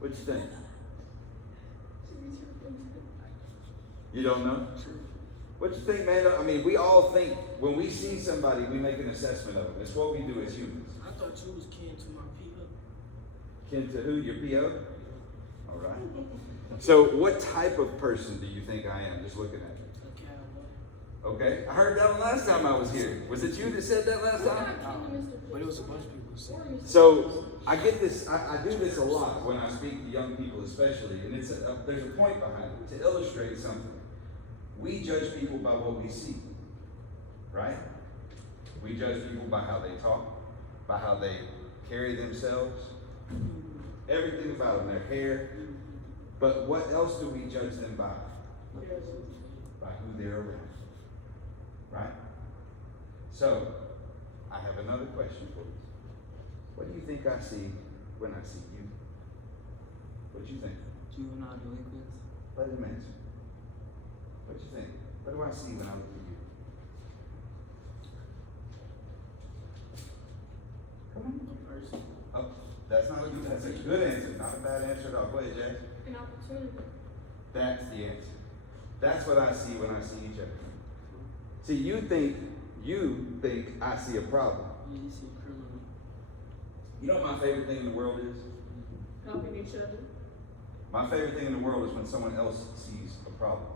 What you think? You don't know? What you think, man? I mean, we all think when we see somebody, we make an assessment of them. It's what we do as humans. I thought you was kin to my PO. Kin to who? Your PO? All right. So what type of person do you think I am, just looking at me? A cowboy. Okay. I heard that one last time I was here. Was it you that said that last time? But it was a bunch of people who said it. So I get this, I do this a lot when I speak to young people especially, and there's a point behind it, to illustrate something. We judge people by what we see, right? We judge people by how they talk, by how they carry themselves, everything about them, their hair. But what else do we judge them by? By who they're around, right? So, I have another question for you. What do you think I see when I see you? What do you think? Juvenile delinquents. Let him answer. What do you think? What do I see when I look at you? Come on. A person. Oh, that's a good answer. Not a bad answer at all. Go ahead, Jack. An opportunity. That's the answer. That's what I see when I see each other. See, you think I see a problem. Yeah, you see a criminal. You know what my favorite thing in the world is? Helping each other. My favorite thing in the world is when someone else sees a problem.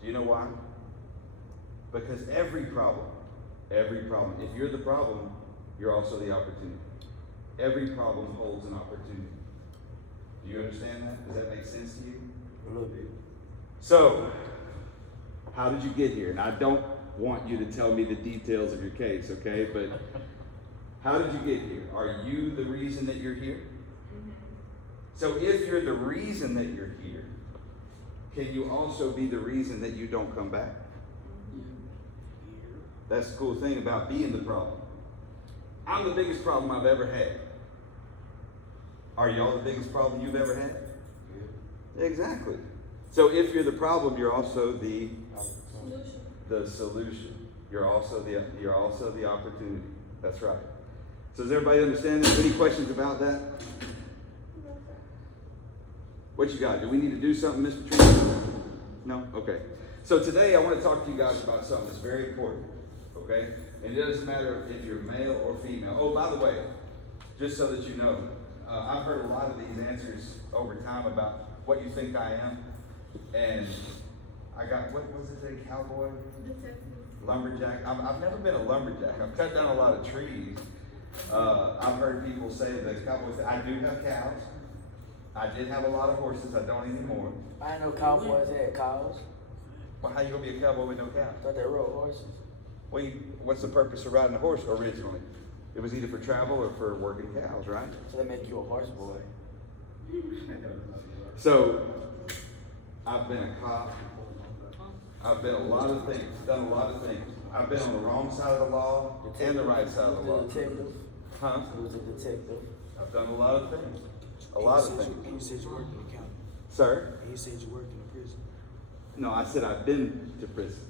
Do you know why? Because every problem, if you're the problem, you're also the opportunity. Every problem holds an opportunity. Do you understand that? Does that make sense to you? A little bit. So, how did you get here? And I don't want you to tell me the details of your case, okay? But how did you get here? Are you the reason that you're here? So if you're the reason that you're here, can you also be the reason that you don't come back? That's the cool thing about being the problem. I'm the biggest problem I've ever had. Are y'all the biggest problem you've ever had? Yeah. Exactly. So if you're the problem, you're also the solution. You're also the opportunity. That's right. So does everybody understand that? Any questions about that? What you got? Do we need to do something, Miss Patricia? No? Okay. So today I want to talk to you guys about something that's very important. Okay? And it doesn't matter if you're male or female. Oh, by the way, just so that you know, I've heard a lot of these answers over time about what you think I am. And I got, what was it say, cowboy? Lumberjack. I've never been a lumberjack. I've cut down a lot of trees. I've heard people say that cowboys, I do have cows. I did have a lot of horses. I don't anymore. I didn't know cowboys had cows. Well, how you gonna be a cowboy with no cows? I thought they rode horses. Well, what's the purpose of riding a horse originally? It was either for travel or for working cows, right? So they make you a horse boy. So, I've been a cop. I've been a lot of things, done a lot of things. I've been on the wrong side of the law and the right side of the law. Detective. Huh? He was a detective. I've done a lot of things. A lot of things. And you said you worked in the county. Sir? And you said you worked in the prison. No, I said I've been to prison.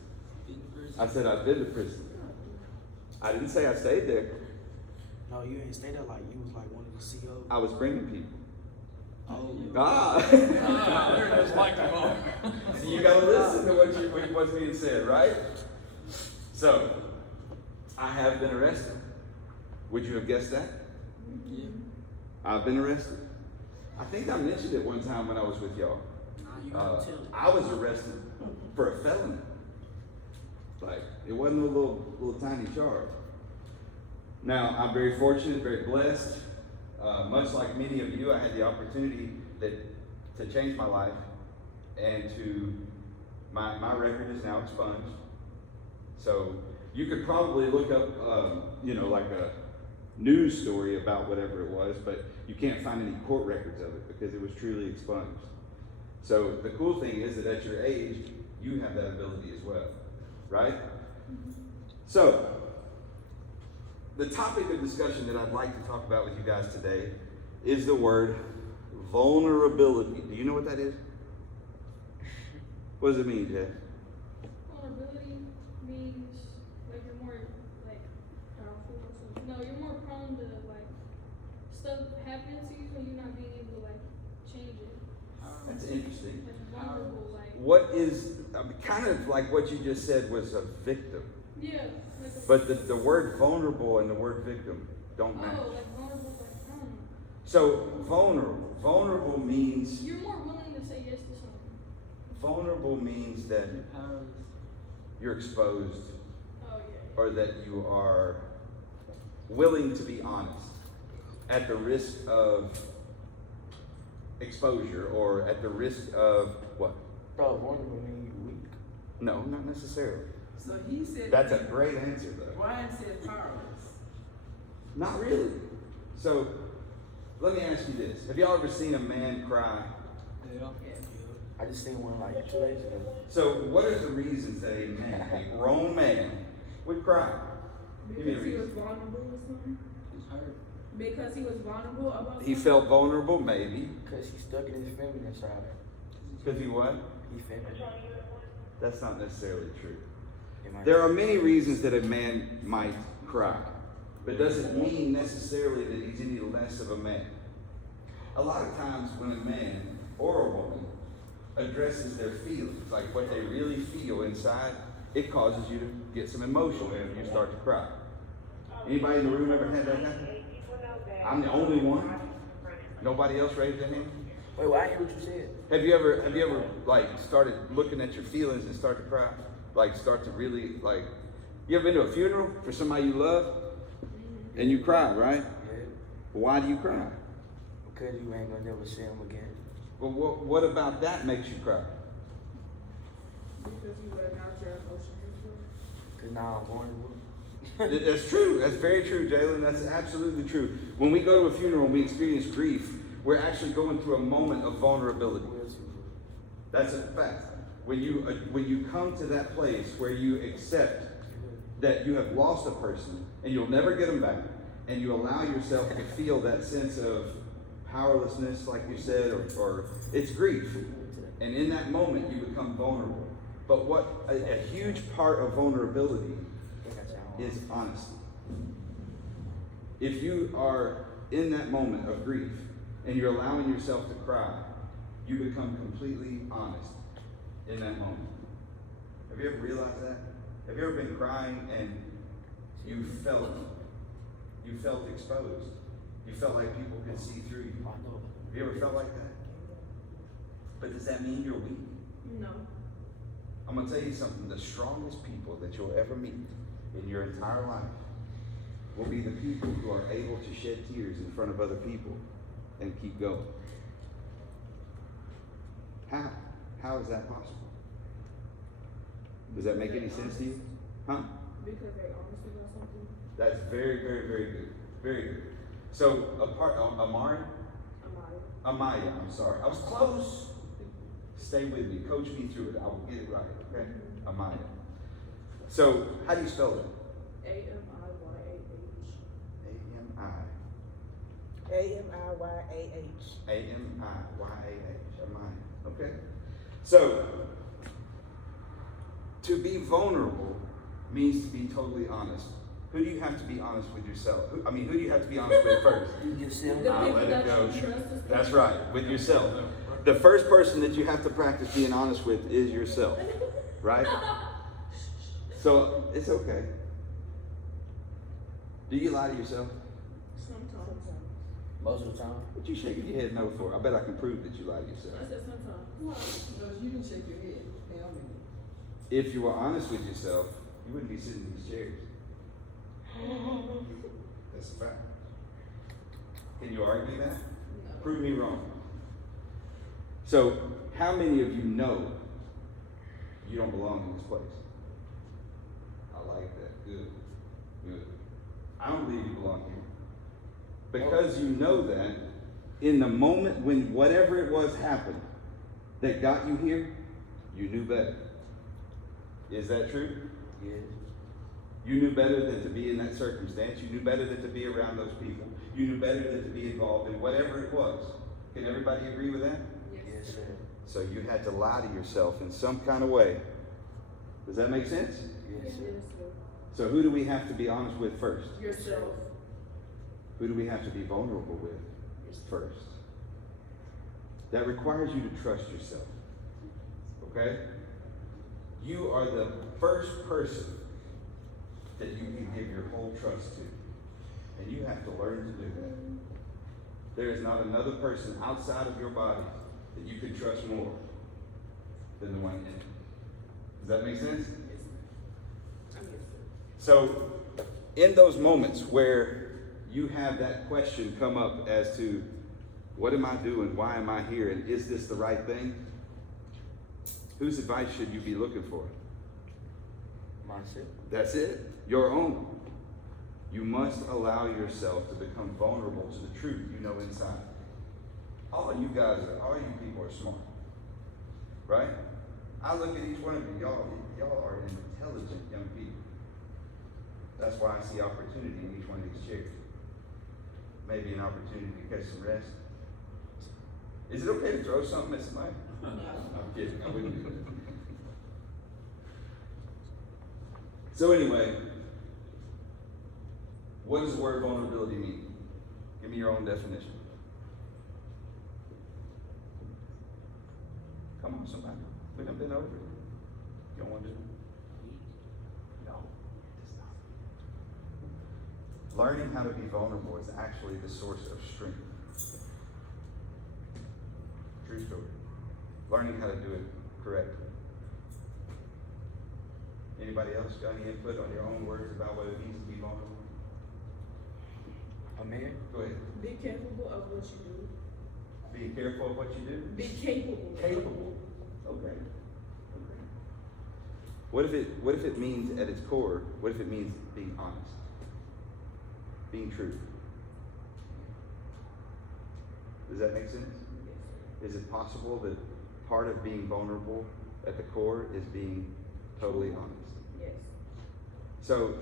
In prison? I said I've been to prison. I didn't say I stayed there. No, you ain't stay there like you was like one of the COs. I was bringing people. Oh. Ah! So you gotta listen to what's being said, right? So, I have been arrested. Would you have guessed that? Yeah. I've been arrested. I think I mentioned it one time when I was with y'all. Nah, you gotta tell it. I was arrested for a felony. Like, it wasn't a little tiny charge. Now, I'm very fortunate, very blessed. Much like many of you, I had the opportunity to change my life, and my record is now expunged. So you could probably look up, like a news story about whatever it was, but you can't find any court records of it because it was truly expunged. So the cool thing is that at your age, you have that ability as well, right? So the topic of discussion that I'd like to talk about with you guys today is the word vulnerability. Do you know what that is? What does it mean, Jay? Vulnerability means like you're more like you're more prone to like stuff happening to you and you're not being able to like what is, kind of like what you just said was a victim. Yeah. Like a, But the word vulnerable and the word victim don't match. oh, like vulnerable, like, I don't know. So vulnerable means, You're more willing to say yes to something. vulnerable means that you're exposed, Oh, yeah. or that you are willing to be honest at the risk of exposure, or at the risk of what? Bro, vulnerable mean you weak. No, not necessarily. So he said. That's a great answer though. Ryan said powerless. Not really. So let me ask you this. Have y'all ever seen a man cry? Yeah. I just seen one like 2 days ago. So what are the reasons that a man, a grown man, would cry? Give me a Because he was reason. vulnerable or something? He's hurt. Because he was vulnerable about He something? felt vulnerable, maybe. Because he's stuck in his feminine side. Because he what? He feminine. That's not necessarily true. It might There be. are many reasons that a man might cry, but it doesn't mean necessarily that he's any less of a man. A lot of times when a man or a woman addresses their feelings, like what they really feel inside, it causes you to get some emotion and you start to cry. Anybody in the room ever had that happen? I'm the only one. Nobody else raised their hand? Wait, well, I hear what you said. Have you ever like started looking at your feelings and start to cry? Like start to really like, you ever been to a funeral for somebody you love and you cry, right? Yeah. Why do you cry? Because you ain't gonna never see him again. Well, what about that makes you cry? Because you let out your emotions as well. Because now I'm vulnerable. That's true. That's very true, Jalen. That's absolutely true. When we go to a funeral and we experience grief, we're actually going through a moment of vulnerability. That's a fact. When you come to that place where you accept that you have lost a person and you'll never get them back, and you allow yourself to feel that sense of powerlessness, like you said, or it's grief. And in that moment, you become vulnerable. But what a huge part of vulnerability is honesty. If you are in that moment of grief and you're allowing yourself to cry, you become completely honest in that moment. Have you ever realized that? Have you ever been crying and you felt exposed? You felt like people could see through you. Have you ever felt like that? But does that mean you're weak? No. I'm gonna tell you something. The strongest people that you'll ever meet in your entire life will be the people who are able to shed tears in front of other people and keep going. How? How is that possible? Does that make any sense to you? Huh? Because they honest about something. That's very, very, very good. Very good. So, Amaya, I'm sorry. I was close. Stay with me. Coach me through it. I will get it right, okay? Amaya. So, how do you spell that? A-M-I-Y-A-H. A-M-I. A-M-I-Y-A-H. A-M-I-Y-A-H. Amaya. Okay? So, to be vulnerable means to be totally honest. Who do you have to be honest with yourself? Who do you have to be honest with first? Yourself. The Ah, people let it that go. you trust is That's right, with yourself. The first person that you have to practice being honest with is yourself, right? So it's okay. Do you lie to yourself? Sometimes. Most of the time. What you shaking your head no for? I bet I can prove that you lie to yourself. I said sometimes. No, you can shake your head. Tell me. If you were honest with yourself, you wouldn't be sitting in these chairs. That's a fact. Can you argue that? No. Prove me wrong. So, how many of you know you don't belong in this place? I like that. Good. Good. I don't believe you belong here. Because you know that, in the moment when whatever it was happened that got you here, you knew better. Is that true? Yes. You knew better than to be in that circumstance. You knew better than to be around those people. You knew better than to be involved in whatever it was. Can everybody agree with that? Yes, sir. So you had to lie to yourself in some kind of way. Does that make sense? Yes, sir. So who do we have to be honest with first? Yourself. Who do we have to be vulnerable with first? That requires you to trust yourself. Okay? You are the first person that you can give your whole trust to. And you have to learn to do that. There is not another person outside of your body that you can trust more than the one in it. Does that make sense? So, in those moments where you have that question come up as to what am I doing? Why am I here? And is this the right thing? Whose advice should you be looking for? Myself. That's it. Your own. You must allow yourself to become vulnerable to the truth you know inside. All you people are smart. Right? I look at each one of you. Y'all are intelligent young people. That's why I see opportunity in each one of these chairs. Maybe an opportunity to catch some rest. Is it okay to throw something at somebody? I'm kidding. I wouldn't do that. So anyway, what does the word vulnerability mean? Give me your own definition. Come on, somebody. We done been over it. You don't want to do it? No. Learning how to be vulnerable is actually the source of strength. True story. Learning how to do it correctly. Anybody else got any input on your own words about what it means to be vulnerable? Amen. Go ahead. Be capable of what you do. Be careful of what you do. Be capable. Capable. Okay. What if it means at its core, what if it means being honest? Being true. Does that make sense? Is it possible that part of being vulnerable at the core is being totally honest? Yes. So,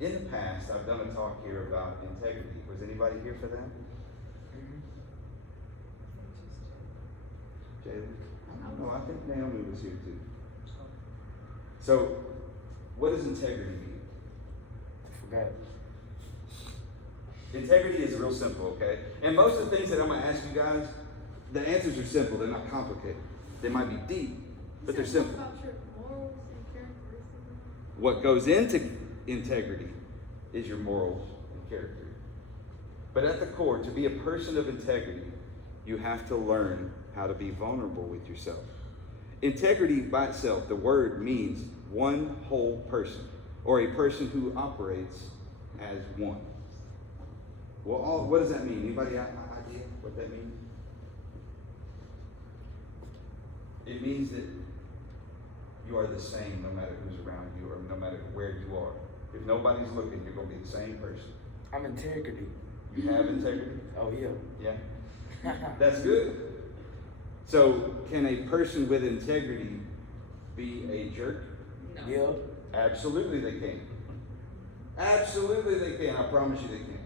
in the past, I've done a talk here about integrity. Was anybody here for that? Jalen? I don't know. I think Naomi was here too. So, what does integrity mean? I forgot. Integrity is real simple, okay? And most of the things that I'm going to ask you guys, the answers are simple. They're not complicated. They might be deep, but they're simple. About your morals and characteristics. What goes into integrity is your morals and character. But at the core, to be a person of integrity, you have to learn how to be vulnerable with yourself. Integrity by itself, the word means one whole person, or a person who operates as one. Well, what does that mean? Anybody have an idea what that means? It means that you are the same no matter who's around you or no matter where you are. If nobody's looking, you're going to be the same person. I'm integrity. You have integrity? Oh, yeah. Yeah. That's good. So, can a person with integrity be a jerk? No. Yeah. Absolutely they can. Absolutely they can. I promise you they can.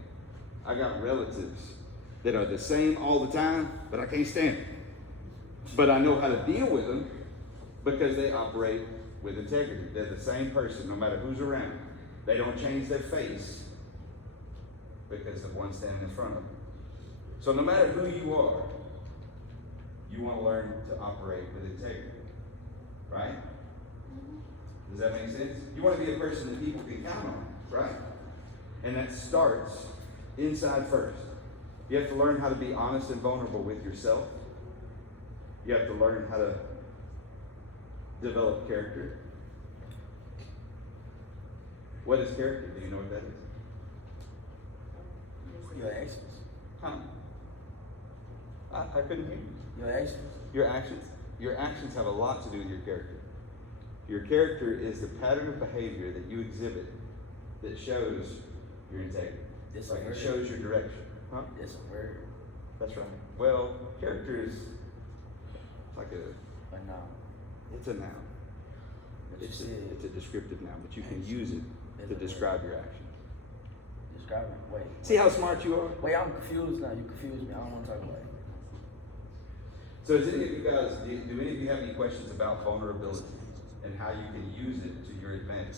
I got relatives that are the same all the time, but I can't stand them. But I know how to deal with them because they operate with integrity. They're the same person no matter who's around. They don't change their face because of one standing in front of them. So no matter who you are, you want to learn to operate with integrity. Right? Does that make sense? You want to be a person that people can count on, right? And that starts inside first. You have to learn how to be honest and vulnerable with yourself. You have to learn how to develop character. What is character? Do you know what that is? Your actions. Huh? I couldn't hear you. Your actions. Your actions. Your actions have a lot to do with your character. Your character is the pattern of behavior that you exhibit that shows your integrity. It's Like a it word. shows your direction. Huh? It's a word. That's right. Well, character is like But no. it's a noun. But you It's said a descriptive noun, but you can action. use it It's to a word. describe your actions. Describe it. Wait. See how smart you are? Wait, I'm confused now. You confused me. I don't want to talk about it. So does any of you guys, do any of you have any questions about vulnerability and how you can use it to your advantage?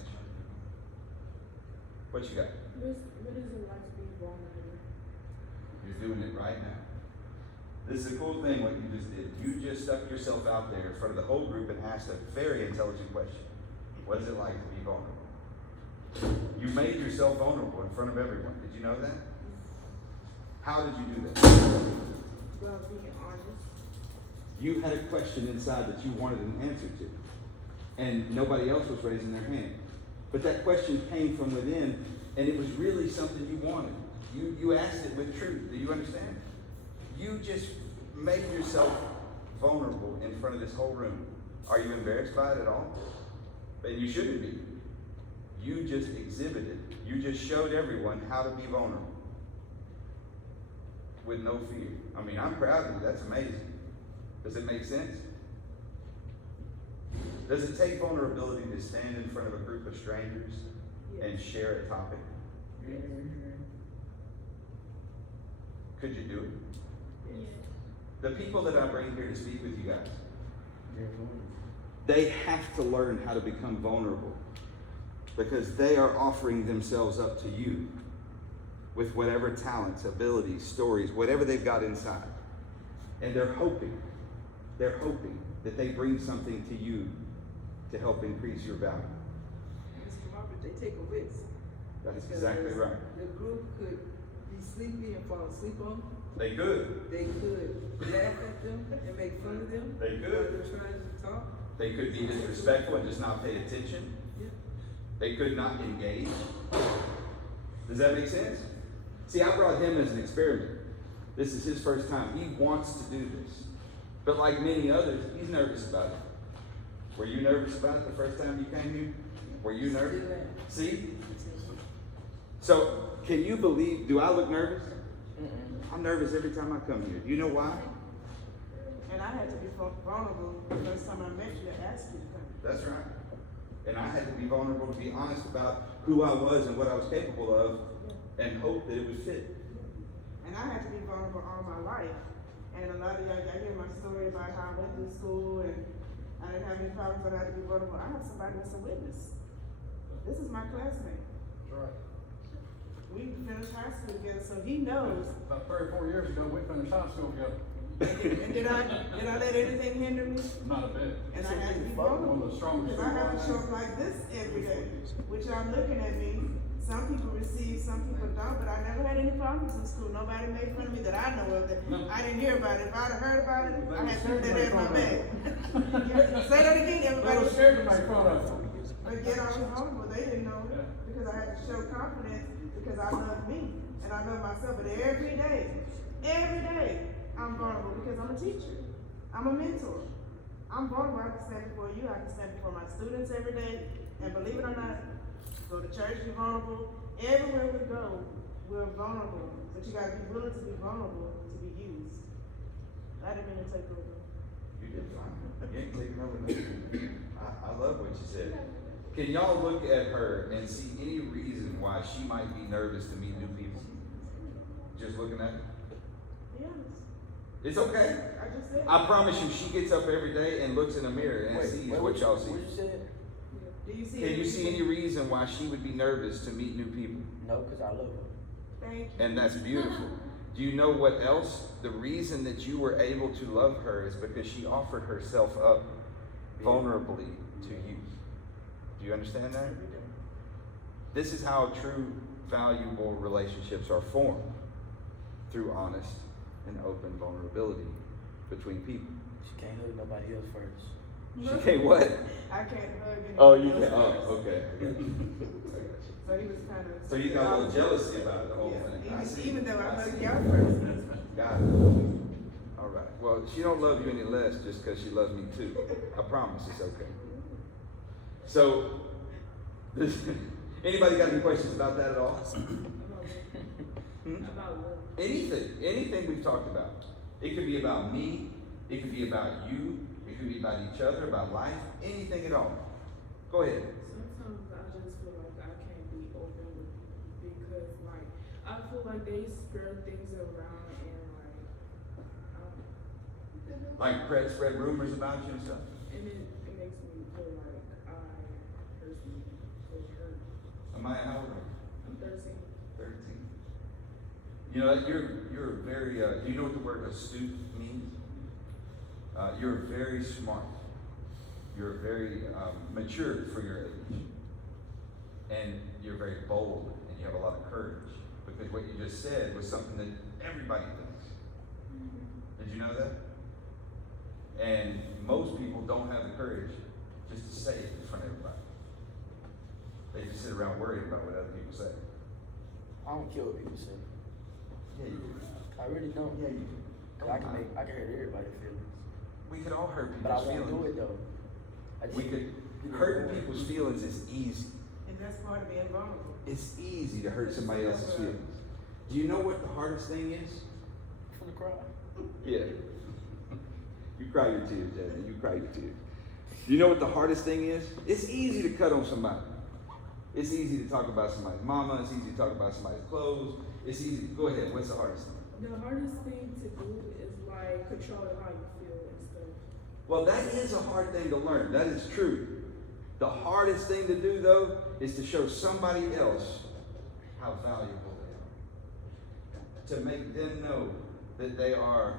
What you got? What is it like to be vulnerable? You're doing it right now. This is a cool thing what you just did. You just stuck yourself out there in front of the whole group and asked a very intelligent question. What is it like to be vulnerable? You made yourself vulnerable in front of everyone. Did you know that? How did you do that? Well, being honest. You had a question inside that you wanted an answer to, and nobody else was raising their hand. But that question came from within, and it was really something you wanted. You asked it with truth. Do you understand? You just made yourself vulnerable in front of this whole room. Are you embarrassed by it at all? And you shouldn't be. You just exhibited. You just showed everyone how to be vulnerable with no fear. I mean, I'm proud of you. That's amazing. Does it make sense? Does it take vulnerability to stand in front of a group of strangers and share a topic? Could you do it? Yes. The people that I bring here to speak with you guys, they have to learn how to become vulnerable because they are offering themselves up to you with whatever talents, abilities, stories, whatever they've got inside. And they're hoping that they bring something to you to help increase your value. Mr. Robert, they take a risk. That's Because exactly right. The group could be sleepy and fall asleep on them. They could. They could laugh at them and make fun of them. They could. While they're trying to talk. They could be disrespectful and just not pay attention. Yeah. They could not engage. Does that make sense? See, I brought him as an experiment. This is his first time. He wants to do this. But like many others, he's nervous about it. Were you nervous about it the first time you came here? Were you nervous? See? So, can you believe, do I look nervous? I'm nervous every time I come here. Do you know why? And I had to be vulnerable the first time I met you to ask you to come. That's right. And I had to be vulnerable to be honest about who I was and what I was capable of and hope that it would fit. And I had to be vulnerable all my life. And a lot of y'all hear my story about how I went through school and I didn't have any problems, but I had to be vulnerable. I have somebody that's a witness. This is my classmate. That's right. We finished high school together, so he knows. About 34 years ago, we finished high school together. And did I let anything hinder me? Not a bit. And I had to be One vulnerable. of the strongest. Because I have to show up like this every day, which y'all looking at me. Some people receive, some people don't, but I never had any problems in school. Nobody made fun of me that I know of. That No. I didn't hear about it. If I'd have heard about it, I had people that Everybody had my fun of back. it. Say that again, They everybody. were scared to make fun of them. But yet I was vulnerable. They didn't know it Yeah. because I had to show confidence because I love me and I love myself. But every day, I'm vulnerable because I'm a teacher. I'm a mentor. I'm vulnerable. I can stand before you. I can stand before my students every day. And believe it or not, go to church, be vulnerable. Everywhere we go, we're vulnerable. But you gotta be willing to be vulnerable to be used. I didn't mean to take over. You did fine. You ain't taking over nothing. I love what you said. Can y'all look at her and see any reason why she might be nervous to meet new people? Just looking at her? Be honest. It's okay. I just said. I promise you, she gets up every day and looks in the mirror and sees what y'all see. What you said? Do you see? Can you see any anything? reason why she would be nervous to meet new people? No, because I love her. Thank you. And that's beautiful. Do you know what else? The reason that you were able to love her is because she offered herself up vulnerably to you. Do you understand that? This is how true, valuable relationships are formed, through honest and open vulnerability between people. She can't hug nobody else first. She can't what? I can't hug anyone. Oh, you else can. Oh, first. okay. So he was kind of. So you got a little jealousy about the whole thing. I Even, see. even though I I hugged see. y'all first. Got it. All right. Well, she don't love you any less just because she loves me too. I promise it's okay. So, anybody got any questions about that at all? About what? Anything we've talked about. It could be about me. It could be about you. It could be about each other, about life, anything at all. Go ahead. Sometimes I just feel like I can't be open with people because, like, I feel like they spread things around and, like, Spread rumors about you and stuff. and it makes me feel like I personally feel hurt. Amaya, how old are you? I'm 13. 13. You know, you're very, do you know what the word astute means? You're very smart. You're very mature for your age. And you're very bold, and you have a lot of courage. Because what you just said was something that everybody thinks. Did you know that? And most people don't have the courage just to say it in front of everybody. They just sit around worried about what other people say. I don't care what people say. Yeah, you do. I really don't. Yeah, you do. 'Cause I can hurt everybody's feelings. We could all hurt But I people's won't feelings. do it though. We could hurt people's feelings is easy. And that's part of being vulnerable. It's easy to hurt somebody else's feelings. Do you know what the hardest thing is? For the cry. Yeah. You cry your tears, Jasmine. You cry your tears. Do you know what the hardest thing is? It's easy to cut on somebody. It's easy to talk about somebody's mama. It's easy to talk about somebody's clothes. It's easy. Go ahead. What's the hardest thing? The hardest thing to do is like controlling how you feel and stuff. Well, that is a hard thing to learn. That is true. The hardest thing to do, though, is to show somebody else how valuable they are. To make them know that they are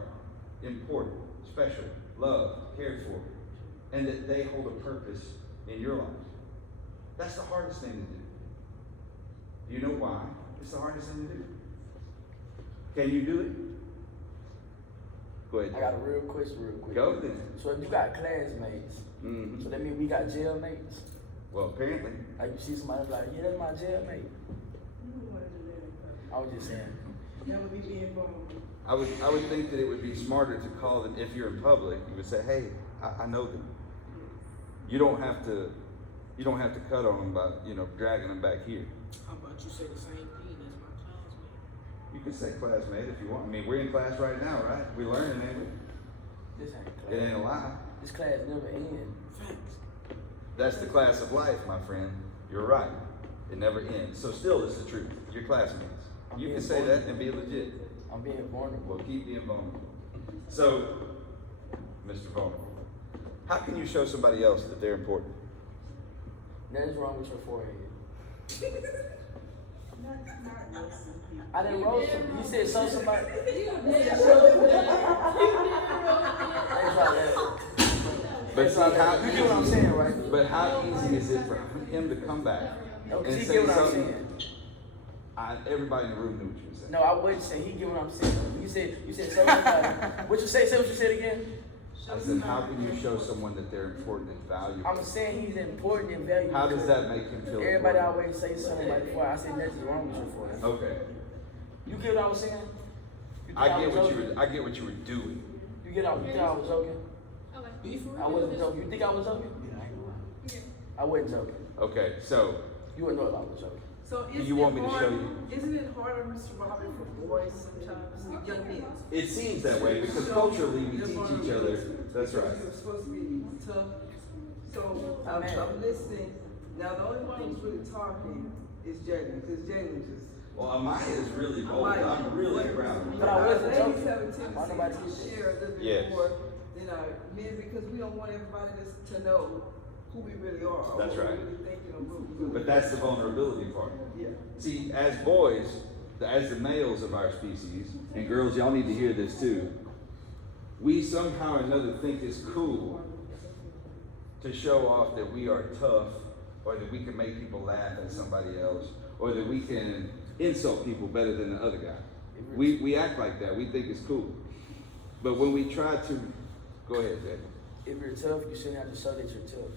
important, special, loved, cared for, and that they hold a purpose in your life. That's the hardest thing to do. Do you know why it's the hardest thing to do? Can you do it? Go ahead. I got a real question real quick. Go then. So if you got classmates, Mm-hmm. so that means we got jailmates? Well, apparently. Like you see somebody like, yeah, that's my jailmate. You wouldn't want to do that in public. I was just saying. That would be being vulnerable. I would think that it would be smarter to call them if you're in public. You would say, "Hey, I know them." You don't have to cut on them by dragging them back here. How about you say the same thing as my classmate? You can say classmate if you want. I mean, we're in class right now, right? We're learning, ain't we? This ain't class. It ain't a lie. This class never ends. Facts. That's the class of life, my friend. You're right. It never ends. So still, it's the truth. Your classmates. You can say that and be legit. I'm being vulnerable. Well, keep being vulnerable. So, Mr. Vulnerable, how can you show somebody else that they're important? That is wrong with your forehead. Not roasting people. I didn't roast him. You said show somebody. But see, how you get what I'm saying, right? But how easy is it for him to come back No, and he say get what I'm something? saying. Everybody in the room knew what you were saying. No, I wouldn't say. He get what I'm saying. You said show somebody. What you say? Say what you said again. I said, how can you show someone that they're important and valuable? I'm saying he's important and valuable. How does that make him feel Everybody important? always say something like before. I said nothing wrong with your forehead. Okay, You get what I was saying? You think I get was what joking? I get what you were doing. You get out? You think I was joking? I wasn't joking. You think I was joking? Yeah, I ain't gonna lie. I wasn't joking. Okay, so You wouldn't know if I was joking. So Do isn't you want me to hard, show you? Isn't it harder, Mr. Robin, for boys sometimes, young men? it seems that way because culturally we teach each other. That's right. You're supposed to be tough. So I'm listening. Now the only one who's really talking is Jalen, because Jalen just. Well, Amaya is really bold. I'm really proud of But her. I wasn't Ladies joking. have a Why nobody tendency did to this? share a little bit Yes. more than our men because we don't want everybody to know who we really are. Or That's what right. we're really thinking or what we're really But that's the vulnerability part. Yeah. See, as boys, as the males of our species, and girls, y'all need to hear this too, we somehow or another think it's cool to show off that we are tough, or that we can make people laugh at somebody else, or that we can insult people better than the other guy. We act like that. We think it's cool. But when we try to, go ahead, Jay. If you're tough, you shouldn't have to show that you're tough.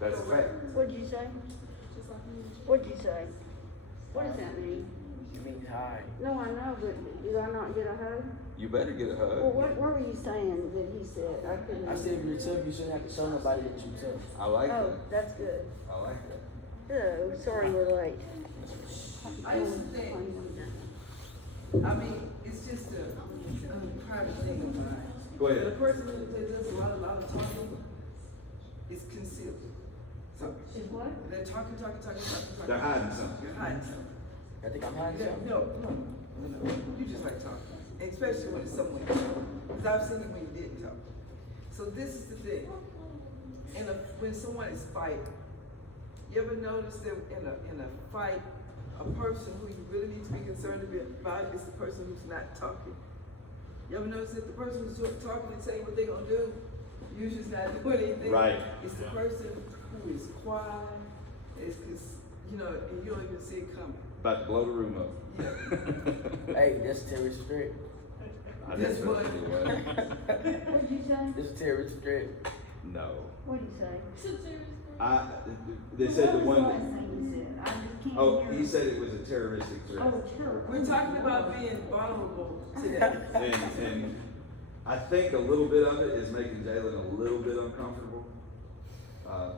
That's a fact. What'd you say? What'd you say? What does that mean? You mean high. No, I know, but did I not get a hug? You better get a Well, hug. what were you saying that he said? I couldn't. I said if you're tough, you shouldn't have to show nobody that you're tough. I like Oh, that. that's good. I like that. Oh, sorry we're late. I used to think, I mean, it's just a private thing of mine. Go ahead. The person that does a lot of talking is concealed. So Is what? they're talking. They're hiding something. You're hiding something. I think I'm hiding something. No. You just like talking, especially when it's someone you know. Because I've seen it when you didn't talk. So this is the thing. When someone is fighting, you ever notice that in a fight, a person who you really need to be concerned about is the person who's not talking. You ever notice that the person who's talking and saying what they're gonna do, usually is not doing anything? Right. It's the person who is quiet, it's, you know, and you don't even see it coming. About to blow the room up. Hey, that's a terrorist threat. I This just one. What'd you say? This is a terrorist threat. No. What'd you say? They said the What was one. the last thing you said? I just can't Oh, hear. he said it was a terroristic threat. Oh, sure. We're talking about being vulnerable today. And I think a little bit of it is making Jalen a little bit uncomfortable.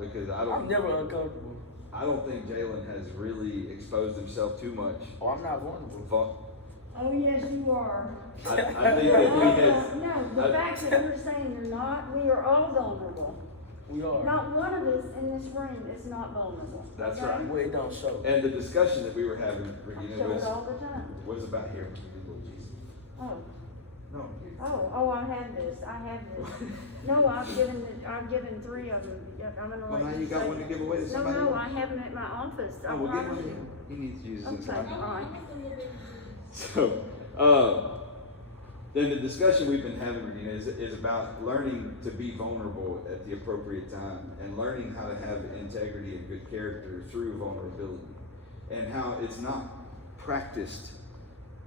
Because I'm never uncomfortable. I don't think Jalen has really exposed himself too much. Oh, I'm not vulnerable. Oh, yes, you are. I think that he has. No, the fact that you're saying you're not, we are all vulnerable. We are. Not one of us in this room is not vulnerable. That's okay? right. Well, it don't show. And the discussion that we were having, I Regina, show it all the time. was about here. Oh, No. oh, I have this, No, I've given 3 of them. I'm gonna Well, let now you got say one to it. give away to somebody No, else. I have them at my office. I Oh, we'll get promise one. you. He needs to use his Okay, inside. all right. So, then the discussion we've been having, Regina, is about learning to be vulnerable at the appropriate time and learning how to have integrity and good character through vulnerability, and how it's not practiced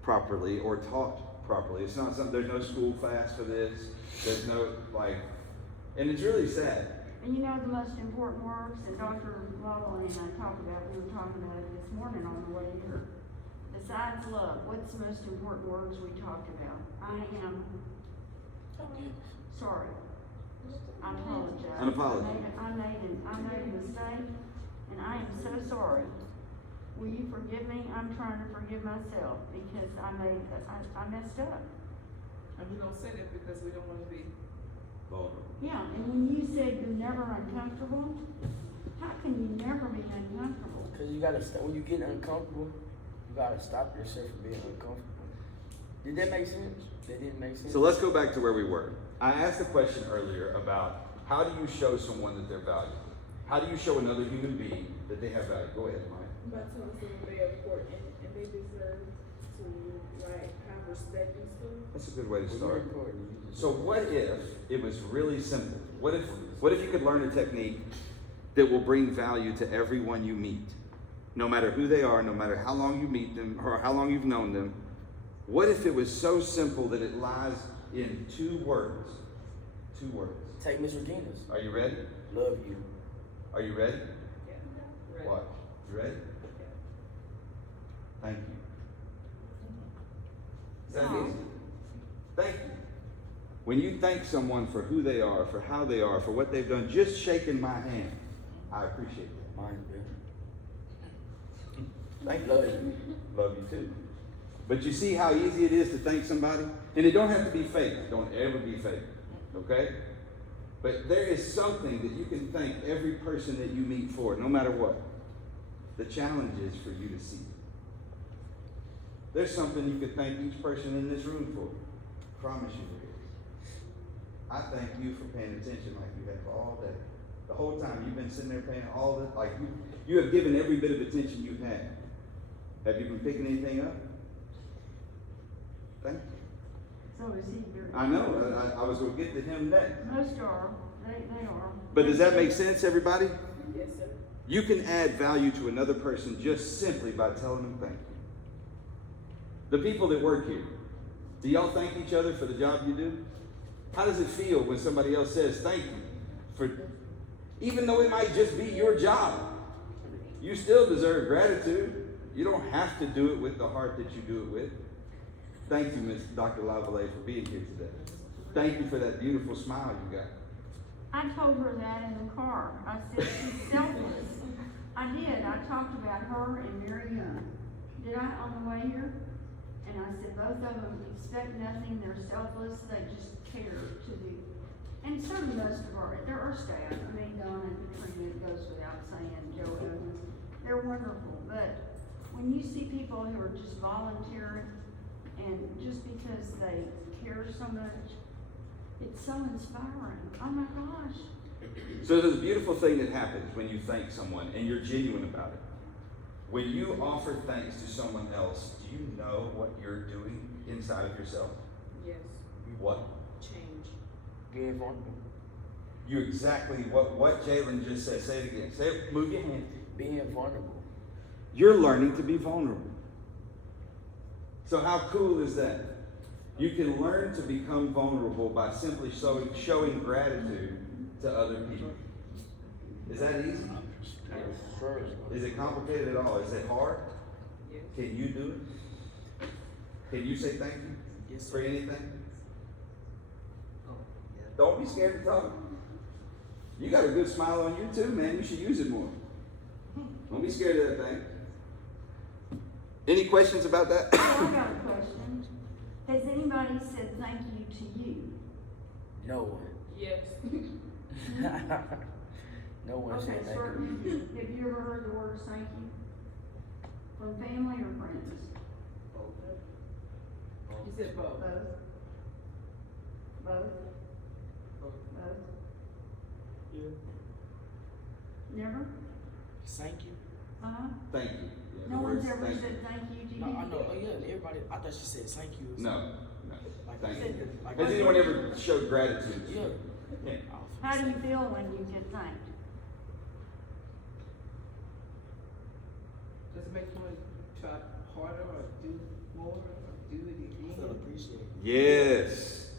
properly or taught properly. It's not something, there's no school class for this. There's no, and it's really sad. And you know the most important words that Dr. Loveland and I talked about, we were talking about it this morning on the way here. Besides love, what's the most important words we talked about? I am sorry. I apologize. An apology. I made a mistake, and I am so sorry. Will you forgive me? I'm trying to forgive myself because I messed up. And we don't say that because we don't wanna be. Vulnerable. Yeah, and when you said you're never uncomfortable, how can you never be uncomfortable? Cause you gotta when you get uncomfortable, you gotta stop yourself from being uncomfortable. Did that make sense? That didn't make sense? So let's go back to where we were. I asked a question earlier about how do you show someone that they're valuable? How do you show another human being that they have value? Go ahead, Mike. By telling them they're important and they deserve to have respect and stuff. That's a good way to Well, start. you're recording. You just- So what if it was really simple? What if you could learn a technique that will bring value to everyone you meet? No matter who they are, no matter how long you meet them or how long you've known them. What if it was so simple that it lies in 2 words? 2 words. Take Miss Regina's. Are you ready? Love you. Are you ready? Yeah. Right. Watch. You ready? Thank you. Is that Aw. easy? Thank you. When you thank someone for who they are, for how they are, for what they've done, just shaking my hand, I appreciate that. Mine's better. Thank Love you. you. Love you too. But you see how easy it is to thank somebody? And it don't have to be fake. Don't ever be fake. Okay? But there is something that you can thank every person that you meet for, no matter what. The challenge is for you to see it. There's something you could thank each person in this room for. Promise you there is. I thank you for paying attention like you have all day. The whole time you've been sitting there paying all the, like you have given every bit of attention you've had. Have you been picking anything up? Thank you. So is he your? I know, I was gonna get to him next. Most are, they are. But does that make sense, everybody? Yes, sir. You can add value to another person just simply by telling them thank you. The people that work here, do y'all thank each other for the job you do? How does it feel when somebody else says thank you for, even though it might just be your job, you still deserve gratitude. You don't have to do it with the heart that you do it with. Thank you, Ms. Dr. Lavallee, for being here today. Thank you for that beautiful smile you got. I told her that in the car. I said, she's selfless. I did. I talked about her and Mary Young. Did I on the way here? And I said, both of them expect nothing. They're selfless. They just care to do. And so do most of there are staff. I mean, Donna and Katrina, it goes without saying, Joe Evans. They're wonderful. But when you see people who are just volunteering and just because they care so much, it's so inspiring. Oh my gosh. So there's a beautiful thing that happens when you thank someone and you're genuine about it. When you offer thanks to someone else, do you know what you're doing inside of yourself? Yes. What? Change. Being vulnerable. You exactly what Jalen just said. Say it again. Say it, move your hand. Being vulnerable. You're learning to be vulnerable. So how cool is that? You can learn to become vulnerable by simply showing gratitude to other people. Is that easy? Sure. Is it complicated at all? Is it hard? Yes. Can you do it? Can you say thank you Yes, for sir. anything? Don't be scared to talk. You got a good smile on you too, man. You should use it more. Don't be scared of that thing. Any questions about that? So I got a question. Has anybody said thank you to you? No one. Yes. No one Okay, said thank sir, you. have you ever heard the words thank you? From family or friends? You said both. Both. Both? Both? Yeah. Never? Thank you. Uh-huh. Thank you. Yeah, the No one's words ever thank said you. thank you to you? No, I know. Oh yeah, everybody. I thought she said thank you. No, no. Like, Thank said, you. like, Has anyone ever showed gratitude? Yeah. Yeah. How do you feel when you get thanked? Does it make you want to try harder or do more or do it I feel again? appreciated. Yes.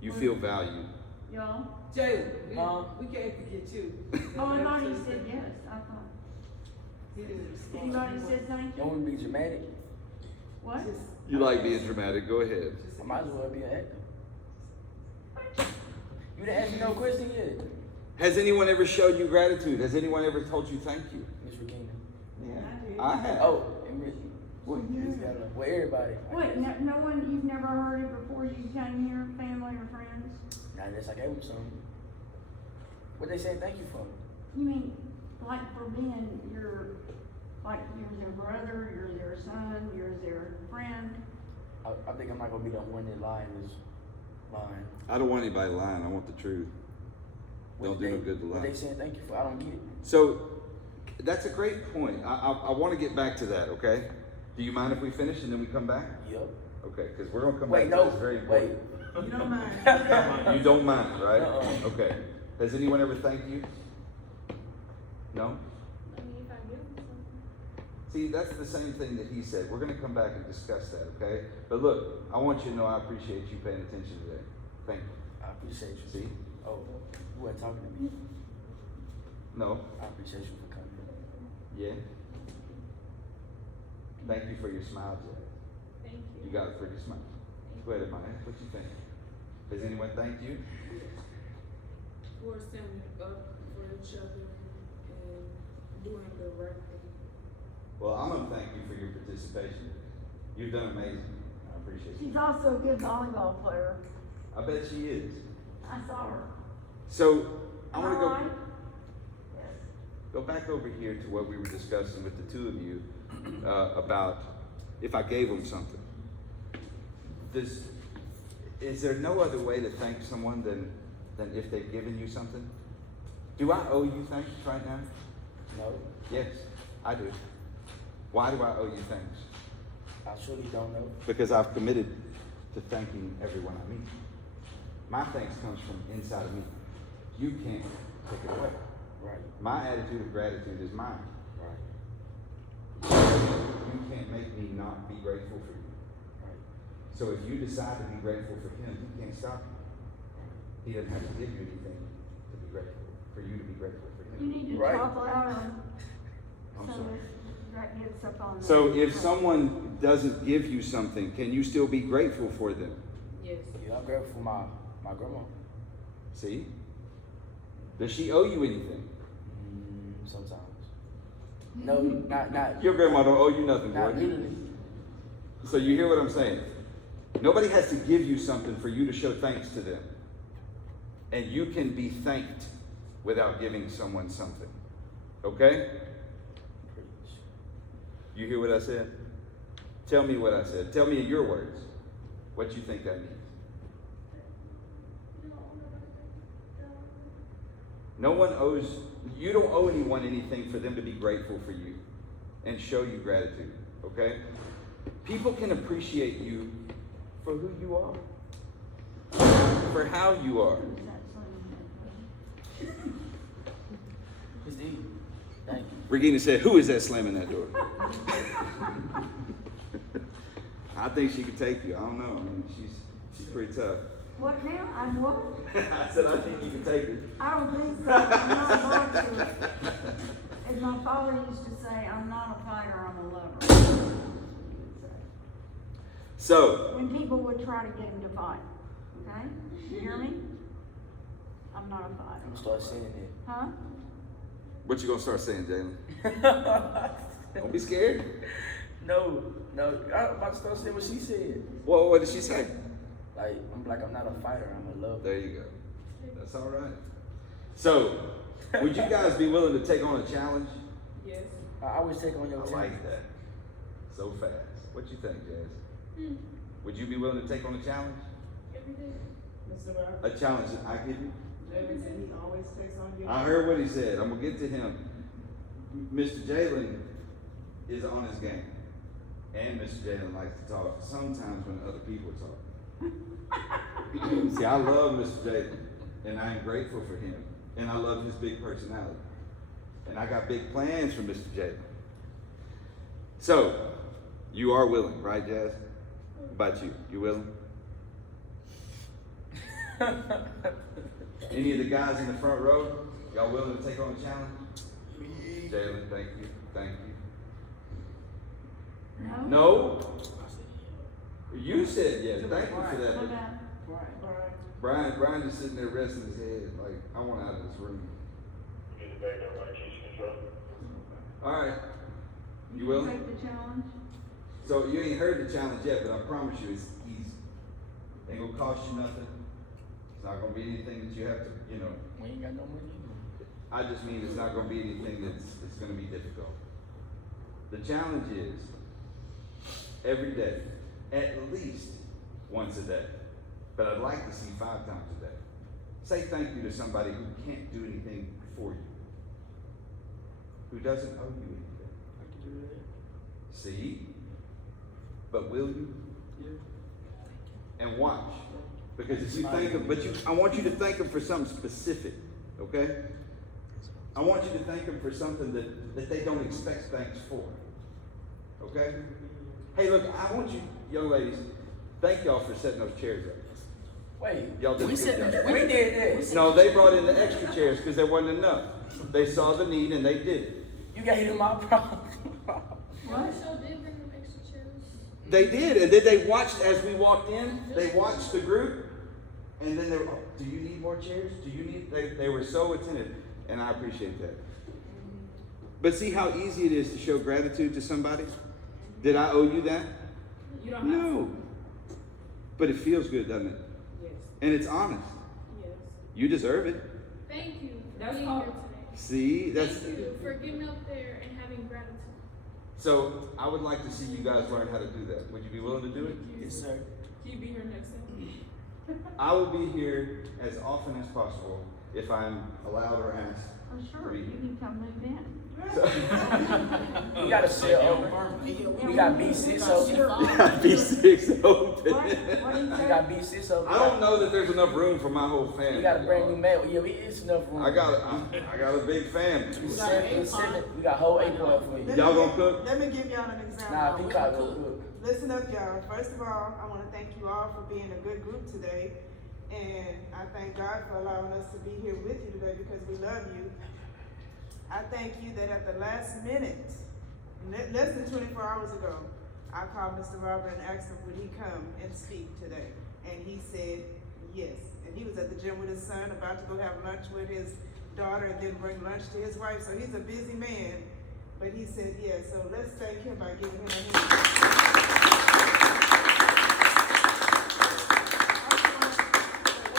You feel valued. Y'all? Jalen, we Huh? can't forget you. Oh, I thought he said yes, I thought. He didn't respond. Anybody said thank Don't you? want to be dramatic. What? You like being dramatic. Go ahead. I might as well be an actor. You didn't ask me no question yet. Has anyone ever showed you gratitude? Has anyone ever told you thank you? Miss Regina. Yeah. I have. Oh, and Miss. Well, Well, everybody. I Wait, guess. no one, you've never heard it before you came here, family or friends? Not unless I gave them some. What they say thank you for? You mean, like for being your, like you're their brother, you're their son, you're their friend? I think I'm not gonna be the one that lie in this line. I don't want anybody lying. I want the truth. Don't do no good to What lie. they saying thank you for? I don't get it. So that's a great point. I want to get back to that. Okay. Do you mind if we finish and then we come back? Yup. Okay, because we're gonna come Wait, back no. to this very Wait. important. You don't mind. You don't mind, right? Uh-uh. Okay. Has anyone ever thanked you? No? I mean, if I give them something. See, that's the same thing that he said. We're going to come back and discuss that, okay? But look, I want you to know I appreciate you paying attention today. Thank you. I appreciate you. See? Oh, you weren't talking to me. No? I appreciate you for coming. Yeah? Thank you for your smile today. Thank You you. got a pretty smile. Go ahead, Maya. What you think? Has anyone thanked you? For standing up for each other and doing the right thing. Well, I'm going to thank you for your participation. You've done amazing. I appreciate you. She's also a good volleyball player. I bet she is. I saw her. So, I want to go... Alright. Yes. Go back over here to what we were discussing with the two of you about if I gave them something. Is there no other way to thank someone than if they've given you something? Do I owe you thanks right now? No, Yes, I do. Why do I owe you thanks? I surely don't know. Because I've committed to thanking everyone I meet. My thanks comes from inside of me. You can't take it away. Right, My attitude of gratitude is mine. right, You can't make me not be grateful for you. right. So if you decide to be grateful for him, he can't stop you. He doesn't have to give you anything to be grateful, for you to be grateful for You him. need to Right. talk louder. I'm So sorry. that gets up on. So the- if someone doesn't give you something, can you still be grateful for them? Yes. Yeah, I'm grateful for my grandma. See? Does she owe you anything? Sometimes. No, not. Your grandma don't owe you nothing, Not boy. literally. So you hear what I'm saying? Nobody has to give you something for you to show thanks to them. And you can be thanked without giving someone something. Okay? Preach. You hear what I said? Tell me what I said. Tell me in your words what you think that means. No one owes, you don't owe anyone anything for them to be grateful for you and show you gratitude, okay? People can appreciate you for who you are. for how you are. Who's that slamming that door? It's deep. Thank you. Regina said, "Who is that slamming that door?" I think she could take you. I don't know. I mean, she's pretty tough. What now? I'm what? I said, I think you can take it. I don't think so. I'm not going to. As my father used to say, I'm not a fighter, I'm a lover. So, When people would try to get him to fight, okay? You hear me? I'm not a I'm fighter. gonna start saying it. Huh? what you gonna start saying, Jalen? Don't be scared. No. I'm about to start saying what she said. What did she say? I'm not a fighter, I'm a lover. There you go. That's all right. So, would you guys be willing to take on a challenge? Yes. I always take on your I time. like that. So fast. What you think, Jazz? Would you be willing to take on a challenge? Every day. Mr. Robert, A challenge that I give you? Jalen said he always takes on your. I heard what he said. I'm gonna get to him. Mr. Jalen is on his game. And Mr. Jalen likes to talk sometimes when other people are talking. See, I love Mr. Jalen, and I am grateful for him, and I love his big personality. And I got big plans for Mr. Jalen. So, you are willing, right, Jazz? What about you? You willing? Any of the guys in the front row, y'all willing to take on a challenge? Jalen, thank you. Thank you. No? No? You said yes. Thank you for that. What about? Brian just sitting there resting his head like, I want out of this room. Get it back up, right? Keep control. All right. You You willing? take the challenge? So you ain't heard the challenge yet, but I promise you it's easy. Ain't gonna cost you nothing. It's not gonna be anything that you have to, We ain't got no money either. I just mean it's not gonna be anything that's gonna be difficult. The challenge is every day, at least once a day. But I'd like to see 5 times a day. Say thank you to somebody who can't do anything for you. Who doesn't owe you anything. I can do that. See? But will you? Yeah. And watch. Because if you think of, I want you to thank them for something specific, okay? I want you to thank them for something that they don't expect thanks for, okay? Hey, look, I want you, young ladies, thank y'all for setting those chairs up. Wait, Y'all did we a good said job. we did that. No, they brought in the extra chairs because there wasn't enough. They saw the need and they did it. You gave them my problem. What? So did bring them extra chairs. They did, and then they watched as we walked in. They watched the group, and then they were, do you need more chairs? Do you need, they were so attentive, and I appreciate that. But see how easy it is to show gratitude to somebody? Did I owe you that? You don't have No. But it feels good, doesn't it? to. Yes. And it's honest. Yes. You deserve it. Thank you for That's being all. here today. See, that's, Thank you for getting up there and having gratitude. so I would like to see you guys learn how to do that. Would you be willing to do it? Yes, sir. Can you be here next time? I will be here as often as possible if I'm allowed or asked. Oh, sure, you can come move in. We got a cell over. We got B6 over. B6 open. What do you We say? got B6 over. I don't know that there's enough room for my whole family. We got a brand new man. Yeah, it's enough room. I got a big family. It's seven. We got whole 8 point for you. Y'all gonna cook? Let me give y'all an example. Nah, of what Peacock we gonna cook. cook. Listen up, y'all. First of all, I want to thank you all for being a good group today. And I thank God for allowing us to be here with you today because we love you. I thank you that at the last minute, less than 24 hours ago, I called Mr. Robert and asked him would he come and speak today. And he said yes. And he was at the gym with his son, about to go have lunch with his daughter and then bring lunch to his wife. So he's a busy man. But he said yes. So let's thank him by giving him a hand.